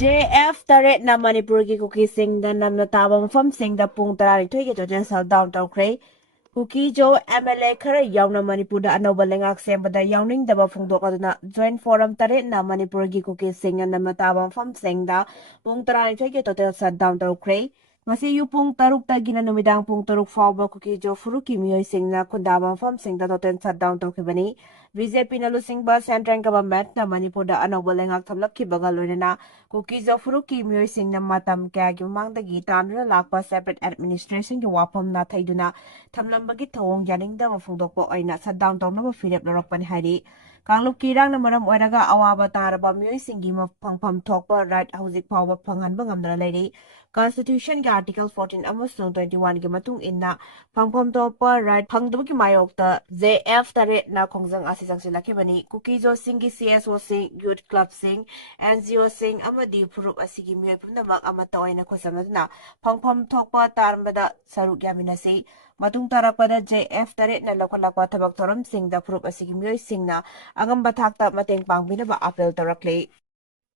JF Taret na Manipur ki Kuki Singna namna tabang from Singda Pung Tarari Twig to Jensal down Kray. Kuki Jo MLA Kare Yauna Manipur da Anoba Lengak Sembada Yawning the Bafung Dokaduna Joint Forum Taret na Manipur ki Kuki Sing and namna tabang from Singda Pung Tarari Twig to Jensal down Kray. Ngasi yu pung taruk ta gina numidang pung taruk fawba kuki jo furuki miyoy singna kundabang fam singda toten shutdown tokibani. BJP na lusingba Central Government na Manipur da anoba lengak thamlakki bagalorena kuki jo furuki miyoy singna matam kaya gi mamangdagi tanra lakpa separate administration gi wapam na thaiduna thamlambagi thawong yaningda mafungdokpo oina shutdown toknaba firep lorokpani hairi. Kanglup kirang na maram oiraga awaba taraba miyoy singi mapangpam thokpa right hauzik pawba panghanba ngamdana lairi. Constitution के Article 14 अमसुंग 21 के मतुंग इन्ना फंगफम तोपा right फंगदब की मायोक्ता JF तरे ना खोंगजंग आसी संगसिलाके बनी कुकीजो सिंह की CSO Singh Youth Club Singh NGO Singh अमदी फुरुप असी की मियोय पुनमक अमता ओइना खोसमदना फंगफम थोपा तारमदा सरुक यामिनसी मतुंग तारकपदा JF तरे ना लखलकवा थबक थोरम सिंह दा फुरुप असी की मियोय सिंहना अगम बथाकता मतेंग पांगबिनबा appeal तोरकले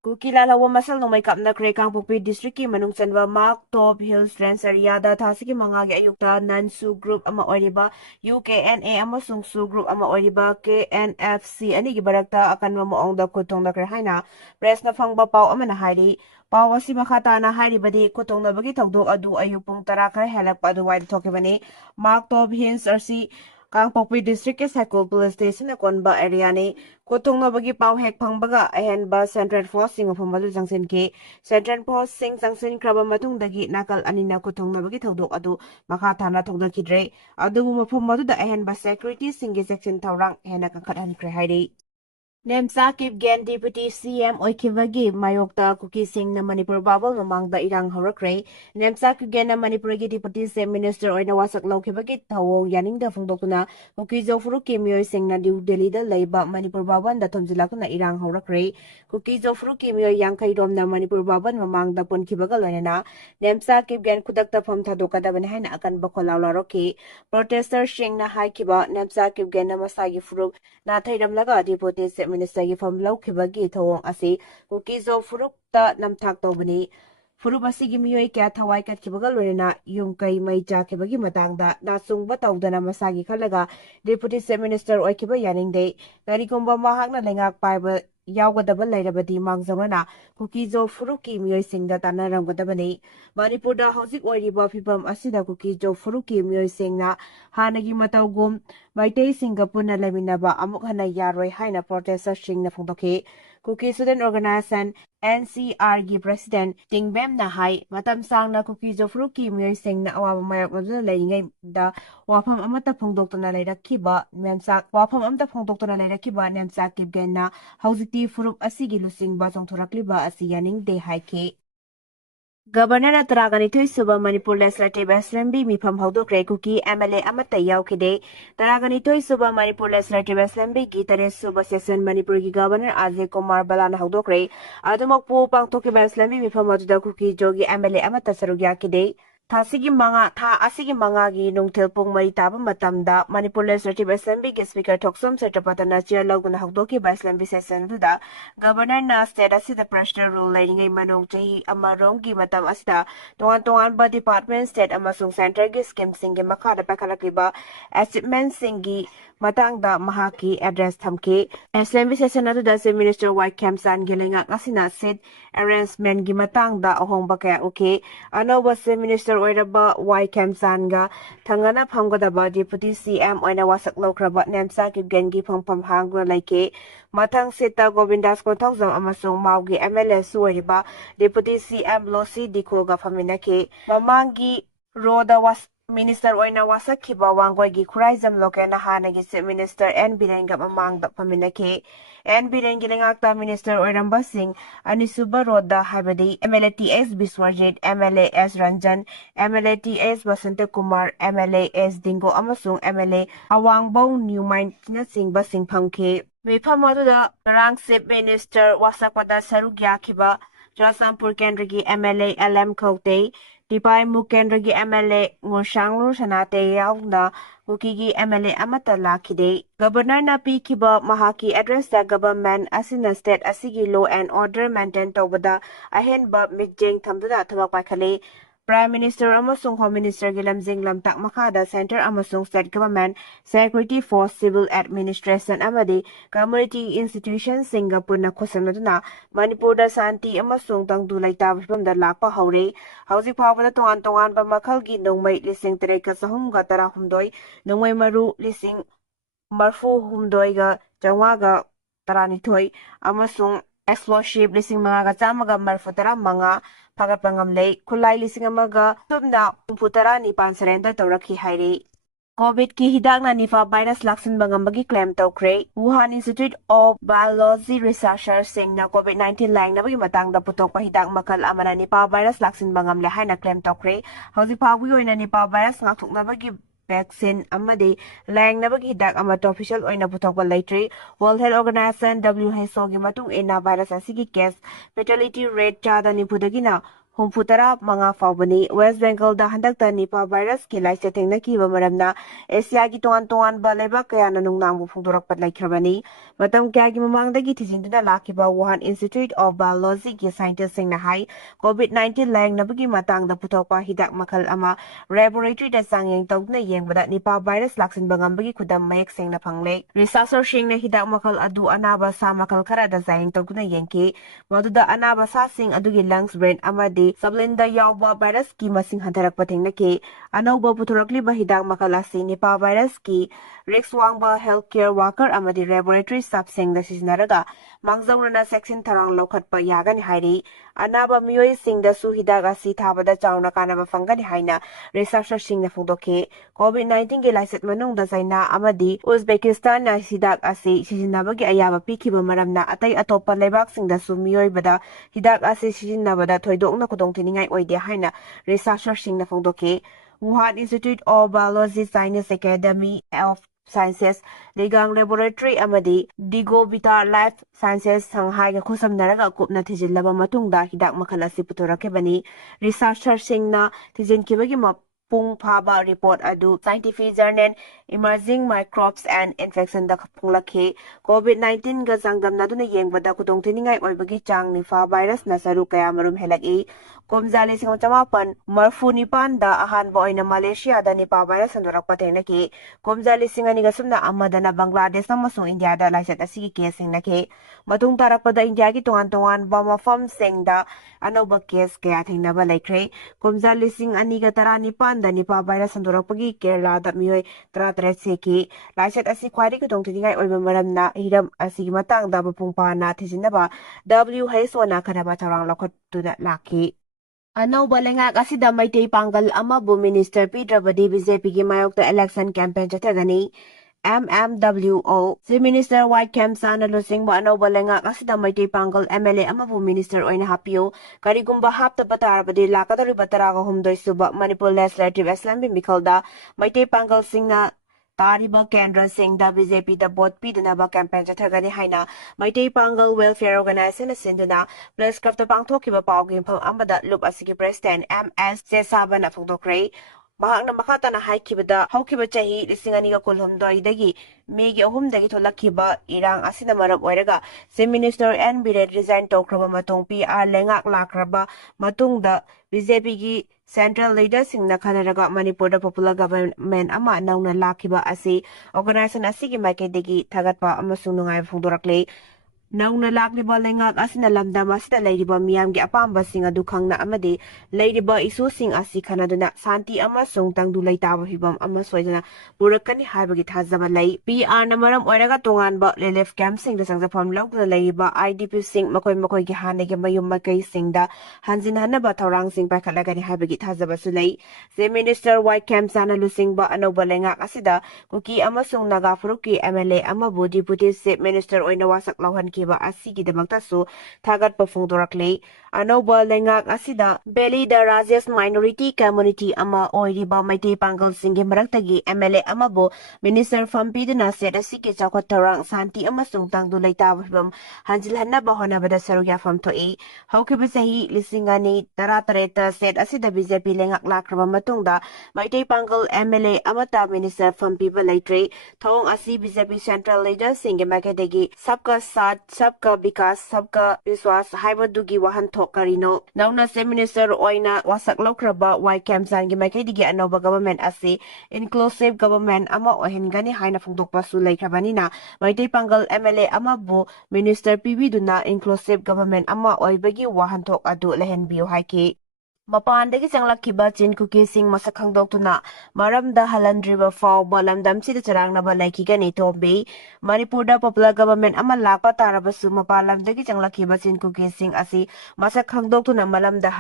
Kuki lalawa masal no may Kapnakhre Kangpokpi district ki manung chanba Mark Top Hills Ranch area da thasi ki mga gi ayukta Nansu group ama oiriba UKNA amasung su group ama oiriba KNFC ani gi barakta akan mo ong da kutong da kre haina press na phangba paw ama na hairi paw asi makhata na hairi badi kutong da bagi thogdok adu ayupung tara kre helak pa adu wai thokibani Mark Top Hills arsi Kangpokpi district ke Sakul police station na konba area ni kutong na bagi paw hek phangbaga ahen ba Central Force sing of Malu Jangsen ke Central Force sing Jangsen kraba matung dagi nakal anina kutong na bagi thogdok adu makha thana thogda kidre adu mafum madu da ahen ba security singi section tawrang hena kangkhat han kre hairi Nemcha Kipgen Deputy CM Oikhibada mayokta Kuki Singna Manipur Babal mamangda Erang Houkhre Nemcha Kipgen na Manipur gi Deputy CM Minister oina wasak laukibagi thawong yaningda phungdokuna Kuki Jofuru Kimyoy Singna New Delhi da leiba Manipur Baban da thomjilakuna Erang Houkhre Kuki Jofuru Kimyoy yangkai rom na Manipur Baban mamangda ponkibaga loinana Nemcha Kipgen kudakta phom thadokada bani haina akan bakholawlaroki protester Singna haikiba Nemcha Kipgen na masagi furuk na thairamlaga Deputy Minister gi from Houkhre thawong asi Kukizo furukta namthak tobani furup asigi miyoy kya thawai katkibaga loina yungkai mai jakibagi matangda nasungba tawdana masagi khalaga Deputy Minister oikiba yaningde karigomba mahakna lengak paiba yawgadaba lairabadi mangjongna Kukizo furuki miyoy singda tanaramgadabani Manipurda hauzik oiriba phibam asida Kukizo furuki miyoy singna hanagi matawgum Maitei Singapore leminaba amuk hana yaroi haina protester singna phongdokhi Kuki Student Organization NCR gi President Tingbem na hai matam sangna Kuki Jofru ki miyoy singna awaba mayak maduna leiringai da wafam amata phongdoktona leirakhiba Nemcha wafam amta phongdoktona leirakhiba Nemcha Kipgen na hauziti furup asigi lusingba chongthorakliba asi yaning de haike Governor Taragani Suba Manipur Legislative Assembly Mifam Houkhre Kuki MLA Amata Yaukide Taragani Suba Manipur Legislative Assembly Gitare Suba Session Manipur Governor Ajay Kumar Balana Houkhre Adumokpu Pangtoki Assembly Mifam Aduda Kuki Jogi MLA Amata Sarugyakide Thasigi manga tha asigi manga gi nungthel pung mari taba matamda Manipur Legislative Assembly gi Speaker Thoksom Setapatana chair laguna haudoki ba Assembly session duda Governor na state asida personal rule leiringai manung chahi amarong gi matam asida tongan ba department state amasung center gi scheme sing gi makha da pakhalakliba achievement sing gi matangda mahaki address thamke Assembly session aduda Chief Minister White Kemsan gilenga asina seat arrangement gi matangda ahongba kaya okay anoba Chief Minister oiraba Y Kemsanga thangana phamgadaba Deputy CM oina wasak laukraba Nemcha Kipgen gi phangpham hangra laike mathang seta Govindas Kothokjam amasung maugi MLA suoriba Deputy CM Losi Dikhoga phaminake mamangi roda was Minister oina wasak khiba wangoi gi khuraijam lokena hanagi Chief Minister N Birenga mamangda phaminake N Birengi lengakta Minister oiramba Singh Anisuba Roda habadi MLATS Biswajit MLAS Ranjan MLATS Basanta Kumar MLAS Dingo amasung MLA Awangbau Newmine Tinasingba Singh Phamke Mifam aduda Erang Chief Minister wasakpada saruk yakhiba Jasampur Kendra gi MLA LM Khote Tipai Mukendragi MLA Ngursanglu Sanate Yauna Kukigi MLA Amata Lakide. Governor Napi Kiba Mahaki address the government asina state asigi law and order maintain tobada ahen ba mitjeng thamduda thawak pakhale. Prime Minister amasung Home Minister Gilamjing Lamtak Makada Center amasung State Government Secretary for Civil Administration amadi Community Institutions Singapore na khosamnaduna Manipur da Santi amasung tangdu laitaba fimda lakpa haure hauzik phawbada tongan ba makhalgi nongmai lising tereka sahum ga tara humdoi nongmai maru lising marfu humdoi ga jangwa ga taranithoi amasung explosive lising mga ga chamaga marfu tara mga Pagapangamlay, kulay lising amaga, subna, umputara ni pansarenda tauraki hairi. COVID ki hidak na nifa virus laksin bangambagi claim Houkhre. Wuhan Institute of Biology Researchers Singna COVID-19 lang na bagi matang da putok pa hidak makal amana nipa virus laksin bangamle hay na claim Houkhre. Hausi pagwi na nipa virus ngatuk na bagi vaccine amadi lang na bagi hidak amato official oy na putok pa laytri. World Health Organization WHO gi matung ina virus asigi case fatality rate chada ni pudagi na Humputara mga faubani West Bengal da handakta Nipah virus ki lai seteng na kiba maramna Asia gi tuan ba lebak kaya nanung nangbu phungdurak pat laikhrabani matam kaya gi mamangdagi thijingduna lakiba Wuhan Institute of Biology gi scientist sing na hai COVID-19 lang nabagi matang da puthokpa hidak makal ama laboratory da sangyeng tawna yengbada Nipah virus laksin bangambagi khudam mayek sing na phangle researcher sing na hidak makal adu anaba sa makal khara da sayeng tawna yengki maduda anaba sa sing adugi lungs brain amadi Sablinda yawba virus ki masing hantarak pating na ki anawba puturakli ba hidak makalasi Nipah virus ki risk wangba healthcare worker amadi laboratory staff sing na sisinaraga mangzong na section tarang lokhat pa yagan hairi anaba miyoy sing da su hidak asi thabada chawna kanaba fangani haina researcher sing na phungdoke COVID-19 ge laiset manung da China amadi Uzbekistan na hidak asi sisinabagi ayaba pikiba maramna atay atopa lebak sing da su miyoy bada hidak asi sisinabada thoidokna kudongtiningai oide haina researcher sing na phungdoke Wuhan Institute of Biology Science Academy of Sciences Ligang Laboratory amadi Digobita Life Sciences Shanghai ga khusamnaraga kupna thijillaba matungda hidak makhalasi putorakebani researcher singna thijinkibagi pung phaba report adu scientific journal emerging microbes and infection da phunglakhe COVID-19 ga jangdamna duna yengbada kudongtiningai oibagi chang Nipah virus na saru kaya marum helaki Komjali sing chamapan marfu nipan da ahan bo ina Malaysia da Nipah virus andorak pateng naki Komjali sing ani gasumna amada na Bangladesh amasung India da laiset asigi case sing naki matung tarak pada India ki tungan ba mafam sing da anoba case kaya thingnaba laikre Komjali sing ani ga tara nipan da Nipah virus andorak pagi Kerala da miyoy tara seki laiset asi khwari ki tongtingai oiba maramna hiram asigi matang da bapungpa na thijinaba WHO na kanaba tarang lokot tuna laki Anauba lengak asida Maitei Panggal amabu Minister Pidrabadi BJP gi mayokta election campaign chathagani MMWO si Minister White Camp sana lusing ba anauba lengak asida Maitei Panggal MLA amabu Minister oina hapyo karigumba hapta batarabadi lakadari bataraga humdoi suba Manipur Legislative Assembly mikhalda Maitei Panggal singna Tariba Kendra Singh da BJP da bot pidana campaign chathagani haina Maitei Panggal Welfare Organization sinduna plus krafta pangthokiba pawgi pham amada lup asigi president MS Sesabana phungdokre mahakna makata na haikibada haukiba chahi lisingani ga kulhumdoi dagi megi ahumdagi tholakhiba Erang asina maram oiraga se minister N Bired resign tokraba matung PR lengak lakraba matungda BJP gi Central leaders singna khanaraga Manipur da popular government ama nauna lakhiba asi organization asigi maikadegi thagatpa amasung nungai phungdorakle Nauna lakliba lengak asina lamdam asida leiriba miyamgi apamba sing adu khangna amadi leiriba isu sing asi khanaduna santi amasung tangdu leitaba hibam amasoidana purakani haibagi thajaba lei PR na maram oiraga tonganba lelef camp sing da sangjafam lokna leiriba IDP sing makoi gi hanege mayum makai sing da hanjin hanaba thorang sing pakhalagani haibagi thajaba sulei se minister white camp sana lusing ba anoba lengak asida Kuki amasung naga furuki MLA amabu deputy chief minister oina wasak lauhan ki ꯄꯤꯈꯤꯕ ꯑꯁꯤꯒꯤꯗꯃꯛꯇꯁꯨ ꯊꯥꯒꯠꯄ ꯐꯣꯡꯗꯣꯔꯛꯂꯤ ꯑꯅꯧꯕ ꯂꯩꯉꯥꯛ ꯑꯁꯤꯗ ꯕꯦꯂꯤꯗ Rajesh minority community ꯑꯃ ꯑꯣꯏꯔꯤꯕ ꯃꯩꯇꯩ ꯄꯥꯡꯒꯜꯁꯤꯡꯒꯤ ꯃꯔꯛꯇꯒꯤ MLA ꯑꯃꯕꯨ minister ꯐꯝ ꯄꯤꯗꯨꯅ ꯁꯦꯠ ꯑꯁꯤꯒꯤ ꯆꯥꯎꯈꯠ ꯊꯧꯔꯥꯡ ꯁꯥꯟꯇꯤ ꯑꯃꯁꯨꯡ ꯇꯪꯗꯨ ꯂꯩꯇꯥꯕ ꯐꯤꯚꯝ ꯍꯟꯖꯤꯜꯍꯟꯅꯕ ꯍꯣꯠꯅꯕꯗ ꯁꯔꯨꯛ ꯌꯥꯐꯝ ꯊꯣꯛꯏ ꯍꯧꯈꯤꯕ ꯆꯍꯤ 2018ꯇ ꯁꯦꯠ ꯑꯁꯤꯗ BJP ꯂꯩꯉꯥꯛ ꯂꯥꯛꯈ꯭ꯔꯕ ꯃꯇꯨꯡꯗ ꯃꯩꯇꯩ ꯄꯥꯡꯒꯜ MLA ꯑꯃꯠꯇ ꯃꯤꯅꯤꯁꯇꯔ ꯐꯝ ꯄꯤꯕ ꯂꯩꯇ꯭ꯔꯤ ꯊꯧꯑꯣꯡ ꯑꯁꯤ BJP ꯁꯦꯟꯇ꯭ꯔꯦꯜ ꯂꯤꯗꯔꯁꯤꯡꯒꯤ ꯃꯥꯏꯀꯩꯗꯒꯤ ꯁꯕꯀ ꯁꯥꯊ ꯁꯕꯀ ꯕꯤꯀꯥꯁ ꯁꯕꯀ ꯕꯤꯁ꯭ꯋꯥꯁ ꯍꯥꯏꯕꯗꯨꯒꯤ ꯋꯥꯍꯟꯊꯣꯛ ꯀꯔꯤꯅꯣ ꯅꯧꯅ ꯆꯤꯐ ꯃꯤꯅꯤꯁꯇꯔ ꯑꯣꯏꯅ ꯋꯥꯁꯛ ꯂꯧꯈ꯭ꯔꯕ Y ꯈꯦꯝꯆꯥꯟꯒꯤ ꯃꯥꯏꯀꯩꯗꯒꯤ ꯑꯅꯧꯕ ꯒꯚꯔꯟꯃꯦꯟꯠ ꯑꯁꯤ ꯏꯟꯀ꯭ꯂꯨꯁꯤꯚ ꯒꯚꯔꯟꯃꯦꯟꯠ ꯑꯃ ꯑꯣꯏꯍꯟꯒꯅꯤ ꯍꯥꯏꯅ ꯐꯣꯡꯗꯣꯛꯄꯁꯨ ꯂꯩꯈ꯭ꯔꯕꯅꯤꯅ ꯃꯩꯇꯩ ꯄꯥꯡꯒꯜ MLA ꯑꯃꯕꯨ ꯃꯤꯅꯤꯁꯇꯔ ꯄꯤꯕꯤꯗꯨꯅ ꯏꯟꯀ꯭ꯂꯨꯁꯤꯚ ꯒꯚꯔꯟꯃꯦꯟꯠ ꯑꯃ ꯑꯣꯏꯕꯒꯤ ꯋꯥꯍꯟꯊꯣꯛ ꯑꯗꯨ ꯂꯩꯍꯟꯕꯤꯌꯨ ꯍꯥꯏꯈꯤ ꯃꯄꯥꯟꯗꯒꯤ ꯆꯪꯂꯛꯈꯤꯕ ꯆꯤꯟ ꯀꯨꯀꯤꯁꯤꯡ ꯃꯁꯛ ꯈꯪꯗꯣꯛꯇꯨꯅ ꯃꯔꯝꯗ ꯍꯜꯍꯟꯗ꯭ꯔꯤꯕ ꯐꯥꯎꯕ ꯂꯝꯗꯝꯁꯤꯗ ꯆꯔꯥꯡꯅꯕ ꯂꯩꯈꯤꯒꯅꯤ ꯇꯣꯝꯕꯤ ꯃꯅꯤꯄꯨꯔꯗ ꯄꯣꯄꯨꯂꯔ ꯒꯚꯔꯟꯃꯦꯟꯠ ꯑꯃ ꯂꯥꯛꯄ ꯇꯥꯔꯕꯁꯨ ꯃꯄꯥꯟ ꯂꯝꯗꯒꯤ ꯆꯪꯂꯛꯈꯤꯕ ꯆꯤꯟ ꯀꯨꯀꯤꯁꯤꯡ ꯑꯁꯤ ꯃꯁꯛ ꯈꯪꯗꯣꯛꯇꯨꯅ ꯃꯂꯝꯗ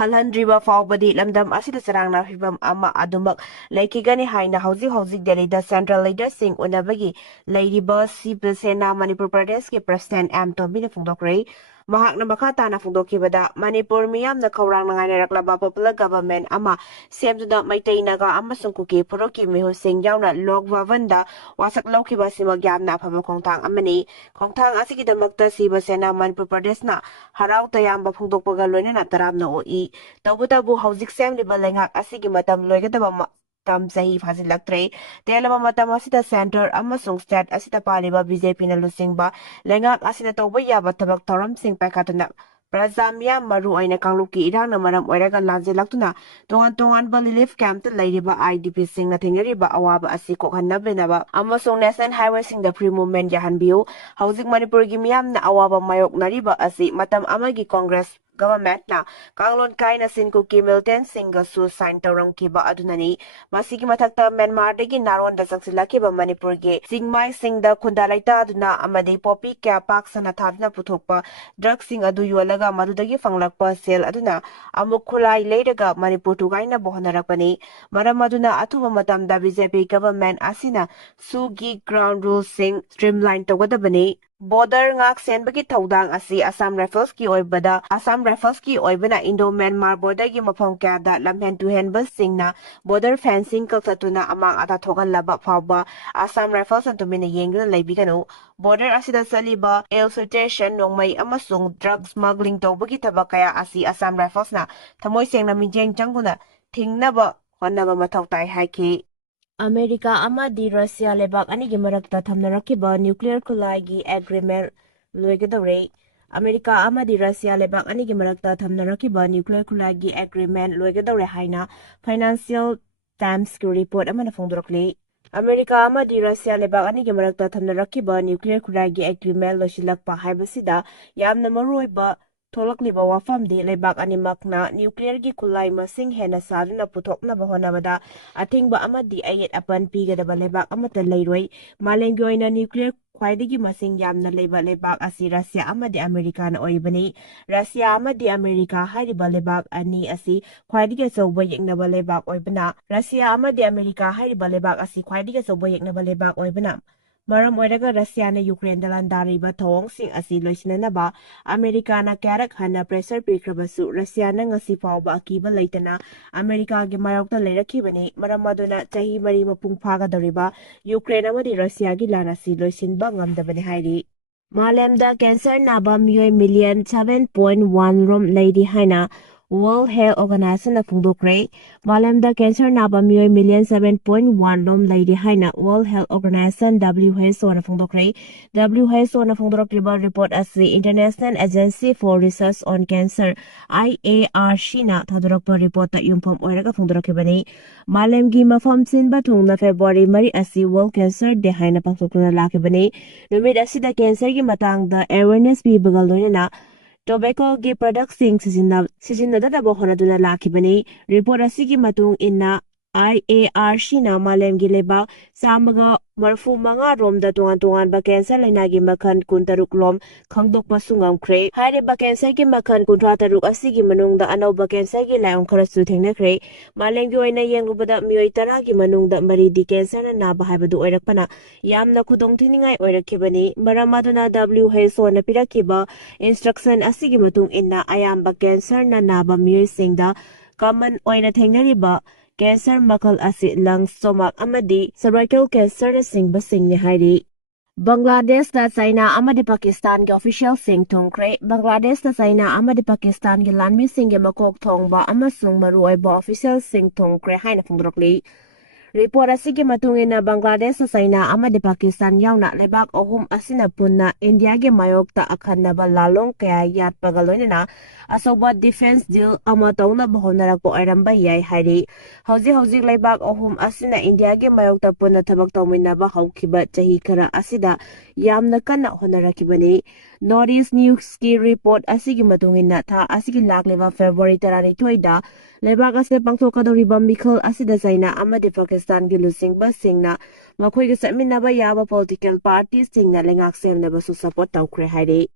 ꯍꯜꯍꯟꯗ꯭ꯔꯤꯕ ꯐꯥꯎꯕꯗꯤ ꯂꯝꯗꯝ ꯑꯁꯤꯗ ꯆꯔꯥꯡꯅꯕ ꯐꯤꯚꯝ ꯑꯃ ꯑꯗꯨꯃꯛ ꯂꯩꯈꯤꯒꯅꯤ ꯍꯥꯏꯅ ꯍꯧꯖꯤꯛ ꯗꯦꯜꯂꯤꯗ ꯁꯦꯟꯇ꯭ꯔꯦꯜ ꯂꯤꯗꯔꯁꯤꯡ ꯎꯅꯕꯒꯤ ꯂꯩꯔꯤꯕ ꯁꯤꯕ ꯁꯦꯅꯥ ꯃꯅꯤꯄꯨꯔ ꯄ꯭ꯔꯗꯦꯁꯀꯤ ꯄ꯭ꯔꯁꯤꯗꯦꯟꯠ M ꯇꯣꯝꯕꯤꯅ ꯐꯣꯡꯗꯣꯛꯈ꯭ꯔꯦ ꯃꯍꯥꯛꯅ ꯃꯈꯥ ꯇꯥꯅ ꯐꯣꯡꯗꯣꯛꯈꯤꯕꯗ ꯃꯅꯤꯄꯨꯔ ꯃꯤꯌꯥꯝꯅ ꯈꯧꯔꯥꯡꯅ ꯉꯥꯏꯅꯔꯛꯂꯕ ꯄꯣꯄꯨꯂꯔ ꯒꯚꯔꯟꯃꯦꯟꯠ ꯑꯃ ꯁꯦꯝꯗꯨꯅ ꯃꯩꯇꯩ ꯅꯥꯒꯥ ꯑꯃꯁꯨꯡ ꯀꯨꯀꯤ ꯐꯨꯔꯨꯞꯀꯤ ꯃꯤꯍꯨꯠꯁꯤꯡ ꯌꯥꯎꯅ ꯂꯣꯛ ꯚꯕꯟꯗ ꯋꯥꯁꯛ ꯂꯧꯈꯤꯕ ꯑꯁꯤꯃꯛ ꯌꯥꯝꯅ ꯑꯐꯕ ꯈꯣꯡꯊꯥꯡ ꯑꯃꯅꯤ ꯈꯣꯡꯊꯥꯡ ꯑꯁꯤꯒꯤꯗꯃꯛꯇ ꯁꯤꯕ ꯁꯦꯅꯥ ꯃꯅꯤꯄꯨꯔ ꯄ꯭ꯔꯗꯦꯁꯅ ꯍꯔꯥꯎ ꯇꯌꯥꯝꯕ ꯐꯣꯡꯗꯣꯛꯄꯒ ꯂꯣꯏꯅꯅ ꯇꯔꯥꯝꯅ ꯑꯣꯛꯏ ꯇꯧꯕꯇꯕꯨ ꯍꯧꯖꯤꯛ ꯁꯦꯝꯂꯤꯕ ꯂꯩꯉꯥꯛ ꯑꯁꯤꯒꯤ ꯃꯇꯝ ꯂꯣꯏꯒꯗꯕ ꯃꯇꯝ ꯆꯍꯤ ꯐꯥꯖꯤꯜꯂꯛꯇ꯭ꯔꯦ ꯇꯦꯜꯂꯕ ꯃꯇꯝ ꯑꯁꯤꯗ ꯁꯦꯟꯇꯔ ꯑꯃꯁꯨꯡ ꯁ꯭ꯇꯦꯠ ꯑꯁꯤꯗ ꯄꯥꯜꯂꯤꯕ BJPꯅ ꯂꯨꯆꯤꯡꯕ ꯂꯩꯉꯥꯛ ꯑꯁꯤꯅ ꯇꯧꯕ ꯌꯥꯕ ꯊꯕꯛ ꯊꯧꯔꯝꯁꯤꯡ ꯄꯥꯏꯈꯠꯇꯨꯅ ꯄ꯭ꯔꯖꯥ ꯃꯤꯌꯥꯝ ꯃꯔꯨꯑꯣꯏꯅ ꯀꯥꯡꯂꯨꯞꯀꯤ ꯏꯔꯥꯡꯅ ꯃꯔꯝ ꯑꯣꯏꯔꯒ ꯂꯥꯟꯖꯦꯜꯂꯛꯇꯨꯅ ꯇꯣꯉꯥꯟ ꯇꯣꯉꯥꯟꯕ ꯔꯤꯂꯤꯐ ꯀꯦꯝꯞꯇ ꯂꯩꯔꯤꯕ IDPꯁꯤꯡꯅ ꯊꯦꯡꯅꯔꯤꯕ ꯑꯋꯥꯕ ꯑꯁꯤ ꯀꯣꯛꯍꯟꯅꯕ ꯑꯃꯁꯨꯡ ꯅꯦꯁꯅꯦꯜ ꯍꯥꯏꯋꯦꯁꯤꯡꯗ ꯐ꯭ꯔꯤ ꯃꯨꯚꯃꯦꯟꯠ ꯌꯥꯍꯟꯕꯤꯌꯨ ꯍꯧꯖꯤꯛ ꯃꯅꯤꯄꯨꯔꯒꯤ ꯃꯤꯌꯥꯝꯅ ꯑꯋꯥꯕ ꯃꯥꯌꯣꯛꯅꯔꯤꯕ ꯑꯁꯤ ꯃꯇꯝ ꯑꯃꯒꯤ ꯀꯣꯡꯒ꯭ꯔꯦꯁ ꯒꯚꯔꯟꯃꯦꯟꯠꯅ ꯀꯥꯡꯂꯣꯟ ꯀꯥꯏꯅ ꯆꯤꯟ ꯀꯨꯀꯤ ꯃꯤꯂꯤꯇꯦꯟꯠꯁꯤꯡꯒꯁꯨ ꯁꯥꯏꯟ ꯇꯧꯔꯝꯈꯤꯕ ꯑꯗꯨꯅꯅꯤ ꯃꯁꯤꯒꯤ ꯃꯊꯛꯇ ꯃ꯭ꯌꯥꯟꯃꯥꯔꯗꯒꯤ ꯅꯥꯔꯣꯟꯗ ꯆꯪꯁꯤꯜꯂꯛꯈꯤꯕ ꯃꯅꯤꯄꯨꯔꯒꯤ ꯆꯤꯡꯃꯥꯏꯁꯤꯡꯗ ꯈꯨꯟꯗꯥ ꯂꯩꯇꯥꯗꯨꯅ ꯑꯃꯗꯤ ꯄꯣꯄꯤ ꯀꯌꯥ ꯄꯥꯛ ꯁꯟꯅ ꯊꯥꯗꯨꯅ ꯄꯨꯊꯣꯛꯄ ꯗ꯭ꯔꯒꯁꯤꯡ ꯑꯗꯨ ꯌꯣꯜꯂꯒ ꯃꯗꯨꯗꯒꯤ ꯐꯪꯂꯛꯄ ꯁꯦꯜ ꯑꯗꯨꯅ ꯑꯃꯨꯛ ꯈꯨꯠꯂꯥꯏ ꯂꯩꯔꯒ ꯃꯅꯤꯄꯨꯔ ꯊꯨꯒꯥꯏꯅꯕ ꯍꯣꯠꯅꯔꯛꯄꯅꯤ ꯃꯔꯝ ꯑꯗꯨꯅ ꯑꯊꯨꯕ ꯃꯇꯝꯗ BJP ꯒꯚꯔꯟꯃꯦꯟꯠ ꯑꯁꯤꯅ ꯁꯨꯒꯤ ꯒ꯭ꯔꯥꯎꯟ ꯔꯨꯜꯁꯤꯡ ꯁ꯭ꯇ꯭ꯔꯤꯝꯂꯥꯏꯟ ꯇꯧꯒꯗꯕꯅꯤ ꯕꯣꯔꯗꯔ ꯉꯥꯛ ꯁꯦꯟꯕꯒꯤ ꯊꯧꯗꯥꯡ ꯑꯁꯤ ꯑꯁꯥꯝ ꯔꯥꯏꯐꯜꯁꯀꯤ ꯑꯣꯏꯕꯅ ꯏꯟꯗꯣ ꯃ꯭ꯌꯥꯟꯃꯥꯔ ꯕꯣꯔꯗꯔꯒꯤ ꯃꯐꯝ ꯀꯌꯥꯗ ꯂꯝꯍꯦꯟ ꯇꯨꯍꯦꯟꯕꯁꯤꯡꯅ ꯕꯣꯔꯗꯔ ꯐꯦꯟꯁꯤꯡ ꯀꯛꯊꯠꯇꯨꯅ ꯑꯃꯥꯡ ꯑꯇꯥ ꯊꯣꯛꯍꯜꯂꯕ ꯐꯥꯎꯕ ꯑꯁꯥꯝ ꯔꯥꯏꯐꯜꯁꯅ ꯇꯨꯃꯤꯟꯅ ꯌꯦꯡꯗꯨꯅ ꯂꯩꯕꯤꯒꯅꯨ ꯕꯣꯔꯗꯔ ꯑꯁꯤꯗ ꯆꯠꯂꯤꯕ ꯏꯟꯐꯤꯜꯇ꯭ꯔꯦꯁꯟ ꯅꯣꯡꯃꯩ ꯑꯃꯁꯨꯡ ꯗ꯭ꯔꯒ ꯁ꯭ꯃꯒ꯭ꯂꯤꯡ ꯇꯧꯕꯒꯤ ꯊꯕꯛ ꯀꯌꯥ ꯑꯁꯤ ꯑꯁꯥꯝ ꯔꯥꯏꯐꯜꯁꯅ ꯊꯃꯣꯏ ꯁꯦꯡꯅ ꯃꯤꯠꯌꯦꯡ ꯆꯪꯗꯨꯅ ꯊꯤꯡꯅꯕ ꯍꯣꯠꯅꯕ ꯃꯊꯧ ꯇꯥꯏ ꯍꯥꯏꯈꯤ ꯑꯃꯦꯔꯤꯀꯥ ꯑꯃꯗꯤ ꯔꯁꯤꯌꯥ ꯂꯩꯕꯥꯛ ꯑꯅꯤꯒꯤ ꯃꯔꯛꯇ ꯊꯝꯅꯔꯛꯈꯤꯕ ꯅ꯭ꯌꯨꯀ꯭ꯂꯤꯌꯔ ꯈꯨꯠꯂꯥꯏꯒꯤ ꯑꯦꯒ꯭ꯔꯤꯃꯦꯟꯠ ꯂꯣꯏꯒꯗꯧꯔꯦ ꯑꯃꯦꯔꯤꯀꯥ ꯑꯃꯗꯤ ꯔꯁꯤꯌꯥ ꯂꯩꯕꯥꯛ ꯑꯅꯤꯒꯤ ꯃꯔꯛꯇ ꯊꯝꯅꯔꯛꯈꯤꯕ ꯅ꯭ꯌꯨꯀ꯭ꯂꯤꯌꯔ ꯈꯨꯠꯂꯥꯏꯒꯤ ꯑꯦꯒ꯭ꯔꯤꯃꯦꯟꯠ ꯂꯣꯏꯒꯗꯧꯔꯦ ꯍꯥꯏꯅ ꯐꯥꯏꯅꯥꯟꯁꯤꯌꯦꯜ ꯇꯥꯏꯝꯁꯀꯤ ꯔꯤꯄꯣꯔꯠ ꯑꯃꯅ ꯐꯣꯡꯗꯣꯔꯛꯂꯤ ꯑꯃꯦꯔꯤꯀꯥ ꯑꯃꯗꯤ ꯔꯁꯤꯌꯥ ꯂꯩꯕꯥꯛ ꯑꯅꯤꯒꯤ ꯃꯔꯛꯇ ꯊꯝꯅꯔꯛꯈꯤꯕ ꯅ꯭ꯌꯨꯀ꯭ꯂꯤꯌꯔ ꯈꯨꯠꯂꯥꯏꯒꯤ ꯑꯦꯒ꯭ꯔꯤꯃꯦꯟꯠ ꯂꯣꯏꯁꯤꯜꯂꯛꯄ ꯍꯥꯏꯕꯁꯤꯗ ꯌꯥꯝꯅ ꯃꯔꯨꯑꯣꯏꯕ ꯊꯣꯛꯂꯛꯂꯤꯕ ꯋꯥꯐꯝꯗꯤ ꯂꯩꯕꯥꯛ ꯑꯅꯤꯃꯛꯅ ꯅ꯭ꯌꯨꯀ꯭ꯂꯤꯌꯔꯒꯤ ꯈꯨꯠꯂꯥꯏ ꯃꯁꯤꯡ ꯍꯦꯟꯅ ꯁꯥꯗꯨꯅ ꯄꯨꯊꯣꯛꯅꯕ ꯍꯣꯠꯅꯕꯗ ꯑꯊꯤꯡꯕ ꯑꯃꯗꯤ ꯑꯌꯦꯠ ꯑꯄꯟ ꯄꯤꯒꯗꯕ ꯂꯩꯕꯥꯛ ꯑꯃꯠꯇ ꯂꯩꯔꯣꯏ ꯃꯥꯂꯦꯝꯒꯤ ꯑꯣꯏꯅ ꯅ꯭ꯌꯨꯀ꯭ꯂꯤꯌꯔ ꯈ꯭ꯋꯥꯏꯗꯒꯤ ꯃꯁꯤꯡ ꯌꯥꯝꯅ ꯂꯩꯕ ꯂꯩꯕꯥꯛ ꯑꯁꯤ ꯔꯁꯤꯌꯥ ꯑꯃꯗꯤ ꯑꯃꯦꯔꯤꯀꯥꯅ ꯑꯣꯏꯕꯅꯤ ꯔꯁꯤꯌꯥ ꯑꯃꯗꯤ ꯑꯃꯦꯔꯤꯀꯥ ꯍꯥꯏꯔꯤꯕ ꯂꯩꯕꯥꯛ ꯑꯅꯤ ꯑꯁꯤ ꯈ꯭ꯋꯥꯏꯗꯒꯤ ꯑꯆꯧꯕ ꯌꯦꯛꯅꯕ ꯂꯩꯕꯥꯛ ꯑꯣꯏꯕꯅ ꯔꯁꯤꯌꯥ ꯑꯃꯗꯤ ꯑꯃꯦꯔꯤꯀꯥ ꯍꯥꯏꯔꯤꯕ ꯂꯩꯕꯥꯛ ꯑꯁꯤ ꯈ꯭ꯋꯥꯏꯗꯒꯤ ꯑꯆꯧꯕ ꯌꯦꯛꯅꯕ ꯂꯩꯕꯥꯛ ꯑꯣꯏꯕꯅ ꯃꯔꯝ ꯑꯣꯏꯔꯒ ꯔꯁꯤꯌꯥꯅ ꯌꯨꯀ꯭ꯔꯦꯟꯗ ꯂꯥꯟꯗꯥꯔꯤꯕ ꯊꯧꯑꯣꯡꯁꯤꯡ ꯑꯁꯤ ꯂꯣꯏꯁꯤꯟꯅꯅꯕ ꯑꯃꯦꯔꯤꯀꯥꯅ ꯀꯌꯥꯔꯛ ꯍꯟꯅ ꯄ꯭ꯔꯦꯁꯔ ꯄꯤꯈ꯭ꯔꯕꯁꯨ ꯔꯁꯤꯌꯥꯅ ꯉꯁꯤ ꯐꯥꯎꯕ ꯑꯀꯤꯕ ꯂꯩꯇꯅ ꯑꯃꯦꯔꯤꯀꯥꯒꯤ ꯃꯥꯌꯣꯛꯇ ꯂꯩꯔꯛꯈꯤꯕꯅꯤ ꯃꯔꯝ ꯑꯗꯨꯅ ꯆꯍꯤ 4 ꯃꯄꯨꯡ ꯐꯥꯒꯗꯧꯔꯤꯕ ꯌꯨꯀ꯭ꯔꯦꯟ ꯑꯃꯗꯤ ꯔꯁꯤꯌꯥꯒꯤ ꯂꯥꯟ ꯑꯁꯤ ꯂꯣꯏꯁꯤꯟꯕ ꯉꯝꯗꯕꯅꯤ ꯍꯥꯏꯔꯤ ꯃꯥꯂꯦꯝꯗ ꯀꯦꯟꯁꯔ ꯅꯥꯕ ꯃꯤꯑꯣꯏ ꯃꯤꯂꯤꯌꯟ 7.1 ꯔꯣꯝ ꯂꯩꯔꯤ ꯍꯥꯏꯅ ꯋꯥꯔꯜꯗ ꯍꯦꯜꯊ ꯑꯣꯔꯒꯅꯥꯏꯖꯦꯁꯟꯅ ꯐꯣꯡꯗꯣꯛꯈ꯭ꯔꯦ ꯃꯥꯂꯦꯝꯗ ꯀꯦꯟꯁꯔ ꯅꯥꯕ ꯃꯤꯑꯣꯏ ꯃꯤꯂꯤꯌꯟ 7.1 ꯔꯣꯝ ꯂꯩꯔꯤ ꯍꯥꯏꯅ ꯋꯥꯔꯜꯗ ꯍꯦꯜꯊ ꯑꯣꯔꯒꯅꯥꯏꯖꯦꯁꯟ WHOꯅ ꯐꯣꯡꯗꯣꯛꯈ꯭ꯔꯦ WHOꯅ ꯐꯣꯡꯗꯣꯔꯛꯂꯤꯕ ꯔꯤꯄꯣꯔꯠ ꯑꯁꯤ International Agency for Research on Cancer IARCꯅ ꯊꯥꯗꯣꯔꯛꯄ ꯔꯤꯄꯣꯔꯠꯇ ꯌꯨꯝꯐꯝ ꯑꯣꯏꯔꯒ ꯐꯣꯡꯗꯣꯔꯛꯈꯤꯕꯅꯤ ꯃꯥꯂꯦꯝꯒꯤ ꯃꯐꯝ ꯁꯤꯟꯕ ꯊꯨꯡꯅ ꯐꯦꯕ꯭ꯔꯨꯋꯥꯔꯤ 4 ꯑꯁꯤ ꯋꯥꯔꯜꯗ ꯀꯦꯟꯁꯔ ꯗꯦ ꯍꯥꯏꯅ ꯄꯥꯡꯊꯣꯛꯇꯨꯅ ꯂꯥꯛꯈꯤꯕꯅꯤ ꯅꯨꯃꯤꯠ ꯑꯁꯤꯗ ꯀꯦꯟꯁꯔꯒꯤ ꯃꯇꯥꯡꯗ ꯑꯦꯋꯦꯔꯅꯦꯁ ꯄꯤꯕꯒ ꯂꯣꯏꯅꯅ ꯇꯣꯕꯦꯀꯣꯒꯤ ꯄ꯭ꯔꯗꯛꯁꯤꯡ ꯁꯤꯖꯤꯟꯅꯗꯅꯕ ꯍꯣꯠꯅꯗꯨꯅ ꯂꯥꯛꯈꯤꯕꯅꯤ ꯔꯤꯄꯣꯔꯠ ꯑꯁꯤꯒꯤ ꯃꯇꯨꯡ ꯏꯟꯅ IARCꯅ ꯃꯥꯂꯦꯝꯒꯤ ꯂꯩꯕꯥꯛ 100ꯒ marfu manga romda tuan cancer lainagi makhan kuntaruk lom khangdokpa sungamkhre hairiba cancer gi makhan kunthra taruk asigi manungda anauba cancer gi layong kharasu thengnakhre malenggi oina yenglubada mioi 10 gi manungda maridi cancer na naba haibadu oirakpana yamna khudong thiningai oirakhibani maramaduna WHO na pirakiba instruction asigi matung inna ayamba cancer na naba mioi singda common oina thengnariba cancer makal asi lungs stomach amadi cervical cancer na singba singni hairi Bangladesh da China amadi Pakistan ge official sing thongkre Bangladesh da China amadi Pakistan ge lanmi sing ge makok thongba amasung maru oiba official sing thongkre haina phungdrokli Report asigi matungina Bangladesh China amadi Pakistan yauna lebak ohum asina punna India ge mayokta akhanaba lalong kaya yatpaga loinana asoba defense deal ama tawna bahonara ko aramba yai hairi hauji lebak ohum asina India ge mayokta punna thabak tawminaba Houkhre chahi khara asida yamna kana honarakibani Northeast News ki report asigi matungina tha asigi lakleba February 12 da lebak ase pangthokadoriba mikhal asida China amadi Pakistan gi lusingba singna makhoi ge satminaba yaba political parties singna lengak semnaba su support tawkhre hairi